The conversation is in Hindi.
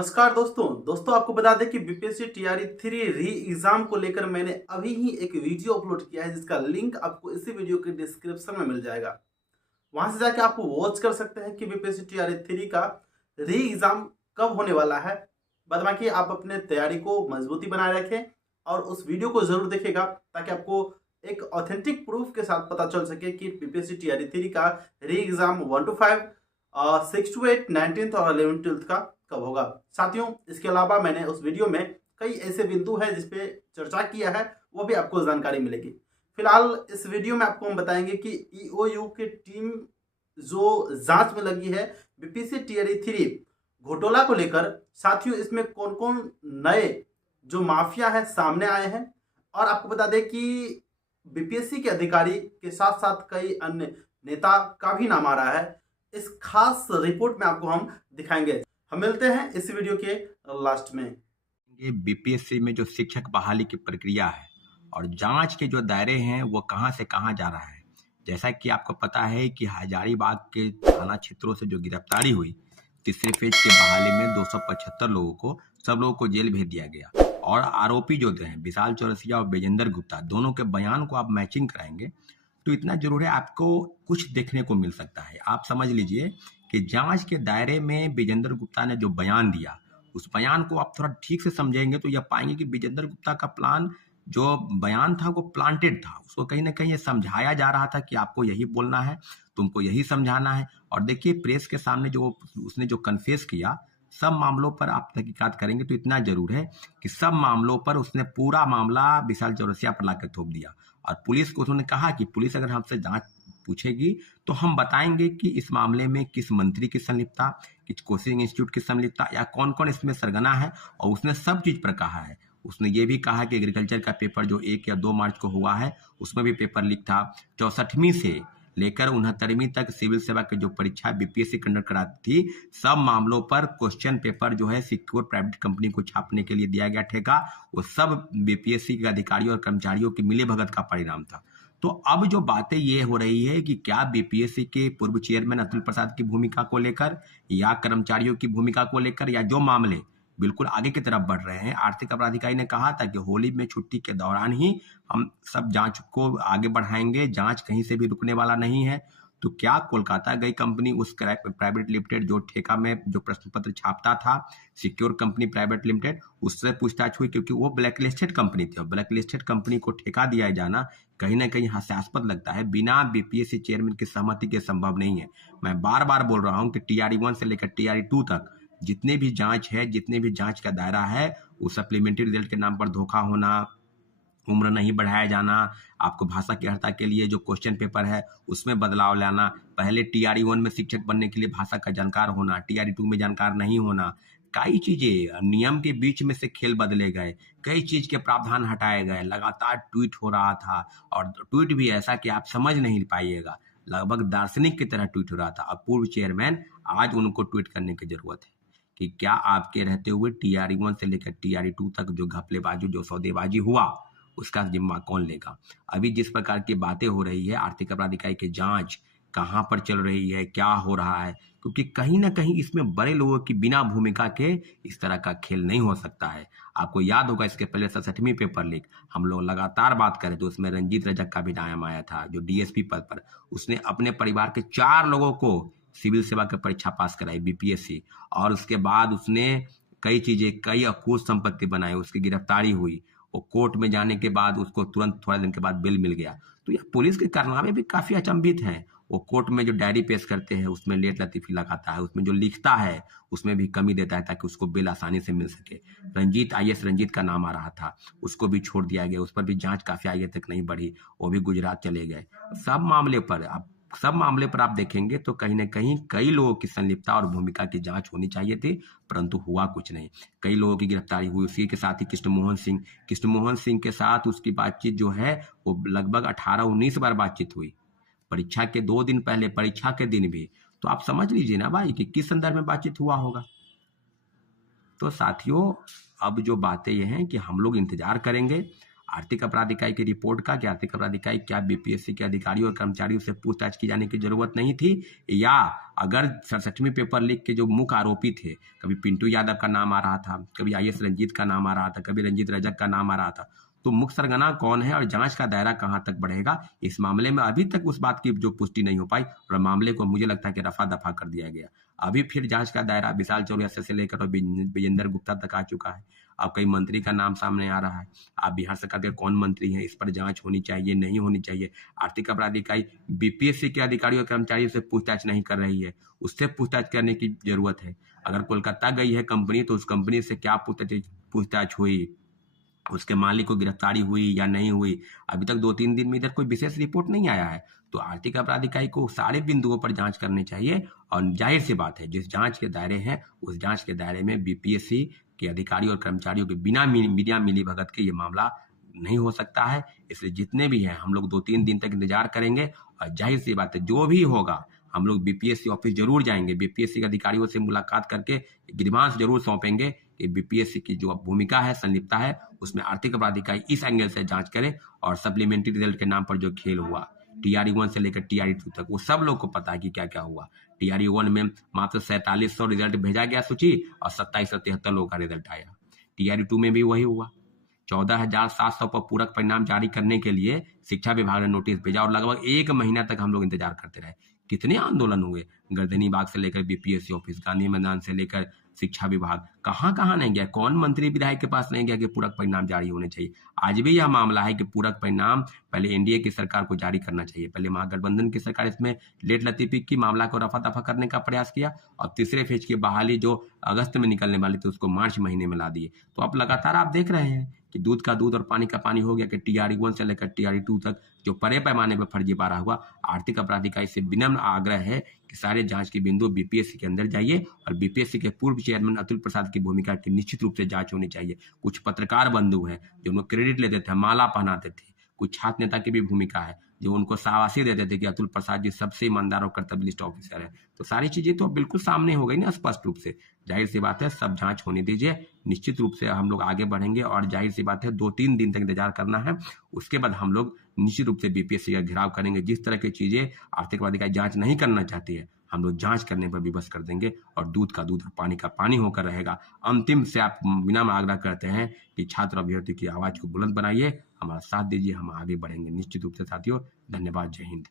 नमस्कार दोस्तों आपको बता दें कि बीपीएससी टीआरई 3 री एग्जाम को लेकर मैंने अभी ही एक वीडियो अपलोड किया है जिसका लिंक आपको इसी वीडियो के डिस्क्रिप्शन में मिल जाएगा। वहां से जाके आप वॉच कर सकते हैं कि बीपीएससी टीआरई 3 का री एग्जाम कब होने वाला है। बाद बाकी आप अपने तैयारी को मजबूती बनाए रखें और उस वीडियो को जरूर देखेगा ताकि आपको एक ऑथेंटिक प्रूफ के साथ पता चल सके कि बीपीएससी टीआरई 3 का री एग्जाम 1 to 5, 6 to 8, 19th और 11th 12th का कब होगा। साथियों, इसके अलावा मैंने उस वीडियो में कई ऐसे बिंदु हैं जिस पे चर्चा किया है, वो भी आपको जानकारी मिलेगी। फिलहाल इस वीडियो में आपको हम बताएंगे कि ईओयू की टीम जो जांच में लगी है बीपीएससी टीआरई 3 घोटाला को लेकर, साथियों इसमें कौन कौन नए जो माफिया है सामने आए हैं, और आपको बता दें कि बीपीएससी के अधिकारी के साथ साथ कई अन्य नेता का भी नाम आ रहा है। इस खास रिपोर्ट में आपको हम दिखाएंगे। हम मिलते हैं इस वीडियो के लास्ट में। ये बीपीएससी में जो शिक्षक बहाली की प्रक्रिया है और जांच के जो दायरे हैं वो कहां से कहां जा रहा है। जैसा कि आपको पता है कि हजारीबाग के थाना क्षेत्रों से जो गिरफ्तारी हुई, तीसरे फेज के बहाली में 275 लोगों को, सब लोगों को जेल भेज दिया गया। और आरोपी जो हैं विशाल चौरसिया और विजेंद्र गुप्ता, दोनों के बयान को आप मैचिंग कराएंगे तो इतना जरूर है, आपको कुछ देखने को मिल सकता है। आप समझ लीजिए कि जांच के दायरे में विजेंद्र गुप्ता ने जो बयान दिया, उस बयान को आप थोड़ा ठीक से समझेंगे तो यह पाएंगे कि विजेंद्र गुप्ता का प्लान, जो बयान था वो प्लांटेड था। उसको कहीं ना कहीं ये समझाया जा रहा था कि आपको यही बोलना है, तुमको यही समझाना है। और देखिए, प्रेस के सामने जो उसने जो कन्फेस किया, सब मामलों पर आप तहकीकात करेंगे तो इतना जरूर है कि सब मामलों पर उसने पूरा मामला विशाल चौरसिया पर लाकर थोप दिया। और पुलिस को उन्होंने कहा कि पुलिस अगर हमसे जांच पूछेगी तो हम बताएंगे कि इस मामले में किस मंत्री की संलिप्तता, किस कोचिंग इंस्टीट्यूट की संलिप्तता, या कौन कौन इसमें सरगना है। और उसने सब चीज पर कहा है। उसने ये भी कहा कि एग्रीकल्चर का पेपर जो 1 या 2 मार्च को हुआ है, उसमें भी पेपर लीक था। 64वीं से लेकर 69वीं तक सिविल सेवा की जो परीक्षा बीपीएससी कंडक्ट कराती थी, सब मामलों पर क्वेश्चन पेपर जो है सिक्योर प्राइवेट कंपनी को छापने के लिए दिया गया ठेका, वो सब बीपीएससी के अधिकारियों और कर्मचारियों की मिलीभगत का परिणाम था। तो अब जो बातें ये हो रही है कि क्या बीपीएससी के पूर्व चेयरमैन अतुल प्रसाद की भूमिका को लेकर, या कर्मचारियों की भूमिका को लेकर, या जो मामले बिल्कुल आगे की तरफ बढ़ रहे हैं। आर्थिक अपराध इकाई ने कहा था कि होली में छुट्टी के दौरान ही हम सब जांच को आगे बढ़ाएंगे, जांच कहीं से भी रुकने वाला नहीं है। तो क्या कोलकाता गई कंपनी, उस प्राइवेट लिमिटेड जो ठेका में जो प्रश्न पत्र छापता था, सिक्योर कंपनी प्राइवेट लिमिटेड, उससे पूछताछ हुई क्योंकि वो ब्लैक लिस्टेड कंपनी थी। और ब्लैक लिस्टेड कंपनी को ठेका दिया जाना कहीं ना कहीं हास्यास्पद लगता है। बिना बीपीएससी चेयरमैन की सहमति के संभव नहीं है। मैं बार बार बोल रहा हूं कि टीआरई 1 से लेकर टीआरई 2 तक जितने भी जांच है, जितने भी जांच का दायरा है, वो सप्लीमेंट्री रिजल्ट के नाम पर धोखा होना, उम्र नहीं बढ़ाया जाना, आपको भाषा की अर्हता के लिए जो क्वेश्चन पेपर है उसमें बदलाव लाना, पहले टीआरई 1 में शिक्षक बनने के लिए भाषा का जानकार होना, टीआरई 2 में जानकार नहीं होना, कई चीजें नियम के बीच में से खेल बदले गए, कई चीज के प्रावधान हटाए गए। लगातार ट्वीट हो रहा था, और ट्वीट भी ऐसा कि आप समझ नहीं पाइएगा, लगभग दार्शनिक की तरह ट्वीट हो रहा था। अब पूर्व चेयरमैन, आज उनको ट्वीट करने की जरूरत है कि क्या आपके रहते हुए टीआरई 1 से लेकर टीआरई 2 तक जो घपलेबाजी, जो सौदेबाजी हुआ, उसका जिम्मा कौन लेगा। अभी जिस प्रकार की बातें हो रही है, आर्थिक अपराध इकाई की जांच कहां पर चल रही है, क्या हो रहा है, क्योंकि कहीं ना कहीं इसमें बड़े लोगों की बिना भूमिका के इस तरह का खेल नहीं हो सकता है। आपको याद होगा इसके पहले 67वीं पेपर लीक, हम लोग लगातार बात करें तो उसमें रंजीत रजक का भी नाम आया था, जो डीएसपी पद पर। उसने अपने परिवार के 4 लोगों को सिविल सेवा की परीक्षा पास कराई बीपीएससी, और उसके बाद उसने कई चीजें, कई अकूत संपत्ति बनाई, उसकी गिरफ्तारी हुई। वो कोर्ट में जाने के बाद उसको तुरंत थोड़े दिन के बाद बेल मिल गया। तो यह पुलिस के कारनामे भी काफी अचंभित हैं। वो कोर्ट में जो डायरी पेश करते हैं उसमें लेट लतीफी लगाता है, उसमें जो लिखता है उसमें भी कमी देता है ताकि उसको बेल आसानी से मिल सके। रंजीत, आईएएस रंजीत का नाम आ रहा था, उसको भी छोड़ दिया गया, उस पर भी जांच काफी आगे तक नहीं बढ़ी, वो भी गुजरात चले गए। सब मामले पर आप देखेंगे तो कहीं ना कहीं कई लोगों की संलिप्तता और भूमिका की जांच होनी चाहिए थी, परंतु हुआ कुछ नहीं। कई लोगों की गिरफ्तारी हुई। उसी के साथ ही कृष्णमोहन सिंह के साथ उसकी बातचीत जो है वो लगभग 18-19 बार बातचीत हुई, परीक्षा के 2 दिन पहले, परीक्षा के दिन भी। तो आप समझ लीजिए ना भाई कि किस संदर्भ में बातचीत हुआ होगा। तो साथियों, अब जो बातें ये हैं कि हम लोग इंतजार करेंगे। आर्थिक अपराध इकाई की रिपोर्ट का कि आर्थिक अपराध इकाई क्या बीपीएससी के अधिकारियों और कर्मचारियों से पूछताछ की जाने की जरूरत नहीं थी, या अगर 67वें पेपर लीक के जो मुख्य आरोपी थे, कभी पिंटू यादव का नाम आ रहा था, कभी आईएएस रंजीत का नाम आ रहा था, कभी रंजीत रजक का नाम आ रहा था, तो मुख्य सरगना कौन है और जांच का दायरा कहां तक बढ़ेगा, इस मामले में अभी तक उस बात की जो पुष्टि नहीं हो पाई और मामले को मुझे लगता है कि रफा दफा कर दिया गया। अभी फिर जांच का दायरा विशाल चौरसिया से लेकर और विजेंद्र गुप्ता तक आ चुका है। अब कई मंत्री का नाम सामने आ रहा है। आप बिहार सरकार के कौन मंत्री हैं, इस पर जांच होनी चाहिए, नहीं होनी चाहिए। आर्थिक अपराध इकाई बीपीएससी के अधिकारियों और कर्मचारियों से पूछताछ नहीं कर रही है, उससे पूछताछ करने की जरूरत है। अगर कोलकाता गई है कंपनी तो उस कंपनी से क्या पूछताछ हुई, उसके मालिक को गिरफ्तारी हुई या नहीं हुई, अभी तक 2-3 दिन में इधर कोई विशेष रिपोर्ट नहीं आया है। तो आर्थिक अपराध इकाई को सारे बिंदुओं पर जांच करनी चाहिए और जाहिर सी बात है जिस जांच के दायरे हैं उस जांच के दायरे में बीपीएससी के अधिकारियों और कर्मचारियों के बिना मिली भगत के ये मामला नहीं हो सकता है। इसलिए जितने भी हैं हम लोग 2-3 दिन तक इंतजार करेंगे और जाहिर सी बात है जो भी होगा हम लोग बीपीएससी ऑफिस जरूर जाएंगे, बीपीएससी के अधिकारियों से मुलाकात करके ग्रीवांस जरूर सौंपेंगे कि बीपीएससी की जो भूमिका है, संलिप्तता है, उसमें आर्थिक अपराध इकाई इस एंगल से जांच करे और सप्लीमेंट्री रिजल्ट के नाम पर जो खेल हुआ TRE 1 से लेकर TRE 2 तक, वो सब लोग को पता है कि क्या क्या हुआ। TRE 1 में मात्र 4700 रिजल्ट भेजा गया सूची और 2773 लोगों का रिजल्ट आया। TRE 2 में भी वही हुआ। 14,700 पर पूरक परिणाम जारी करने के लिए शिक्षा विभाग ने नोटिस भेजा और लगभग 1 महीना तक हम लोग इंतजार करते रहे। कितने आंदोलन हुए, गर्दनी बाग से लेकर बीपीएससी ऑफिस, गांधी मैदान से लेकर शिक्षा विभाग, कहां नहीं गया, कौन मंत्री विधायक के पास नहीं गया कि पूरक परिणाम जारी होने चाहिए। आज भी यह मामला है कि पूरक परिणाम पहले एनडीए की सरकार को जारी करना चाहिए। पहले महागठबंधन की सरकार इसमें लेट लतीफी की मामला को रफा दफा करने का प्रयास किया और तीसरे फेज की बहाली जो अगस्त में निकलने वाली थी उसको मार्च महीने में ला दिए। तो अब लगातार आप देख रहे हैं कि दूध का दूध और पानी का पानी हो गया कि TRE 1 से लेकर TRE 2 तक जो बड़े पैमाने पर फर्जीवाड़ा हुआ। आर्थिक अपराध इकाई से विनम्र आग्रह है कि सारे जांच के बिंदु बीपीएससी के अंदर जाइए और बीपीएससी के पूर्व चेयरमैन अतुल प्रसाद की भूमिका की निश्चित रूप से जांच होनी चाहिए। कुछ पत्रकार बंधु हैं जो उनको क्रेडिट लेते थे, माला पहनाते थे। कुछ छात्र नेता की भी भूमिका है जो उनको शाबाशी देते थे कि अतुल प्रसाद जी सबसे ईमानदार और कर्तव्यनिष्ठ ऑफिसर है। तो सारी चीजें तो बिल्कुल सामने हो गई ना स्पष्ट रूप से। जाहिर सी बात है सब जांच होने दीजिए, निश्चित रूप से हम लोग आगे बढ़ेंगे और जाहिर सी बात है 2-3 दिन तक इंतजार करना है। उसके बाद हम लोग निश्चित रूप से बीपीएससी का घेराव करेंगे। जिस तरह की चीजें आर्थिक अपराध इकाई जांच नहीं करना चाहती है हम लोग जांच करने पर विवश कर देंगे और दूध का दूध और पानी का पानी होकर रहेगा। अंतिम से आप बिना आग्रह करते हैं कि छात्र अभ्यर्थी की आवाज को बुलंद बनाइए, हमारा साथ दीजिए, हम आगे बढ़ेंगे निश्चित रूप से। साथियों धन्यवाद, जय हिंद।